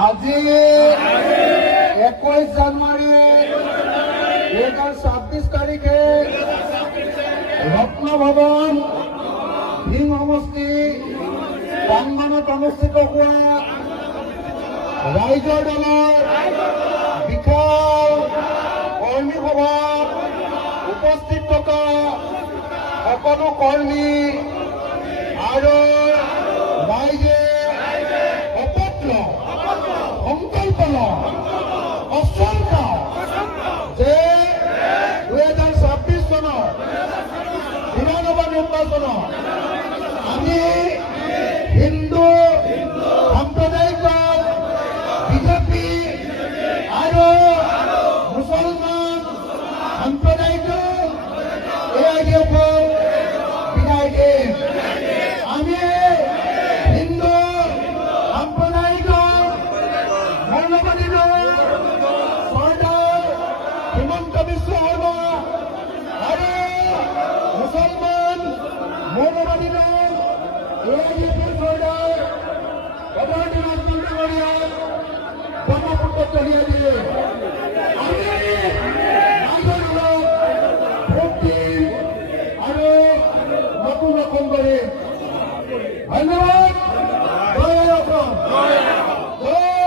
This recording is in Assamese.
আজি 21 জানুৱাৰী 2026 তাৰিখে ৰত্ন ভৱন সিং সমষ্টি প্ৰাংগণত অনুষ্ঠিত হোৱা ৰাইজৰ দলৰ বিশাল কৰ্মী সভাত উপস্থিত থকা সকলো কৰ্মী আৰু ৰাইজে সংকল্প অচল যে 2026 চনৰ বিধানসভা নিৰ্বাচনত আমি হিন্দু সাম্প্ৰদায়িক দল বিজেপি আৰু মুছলমান সাম্প্ৰদায়িক দল AIDF-ক বিদায় দিম। আমি হিন্দু সাম্প্ৰদায়িক দল মৌলবাদী দল চৰ্দাৰ হিমন্ত বিশ্ব শৰ্মা আৰু মুছলমান মৌলবাদী দল AIDF-ৰ চৰ্দাৰ প্ৰৱৰ্তনাথ চন্দ্ৰমণিয়াক ব্ৰহ্মপুত্ৰত দলিয়াই দিলে। আমি ৰাইজৰ দলক ভোট দিম আৰু নতুন অসম কৰিম। ধন্যবাদ। জয় অসম। জয় অসম।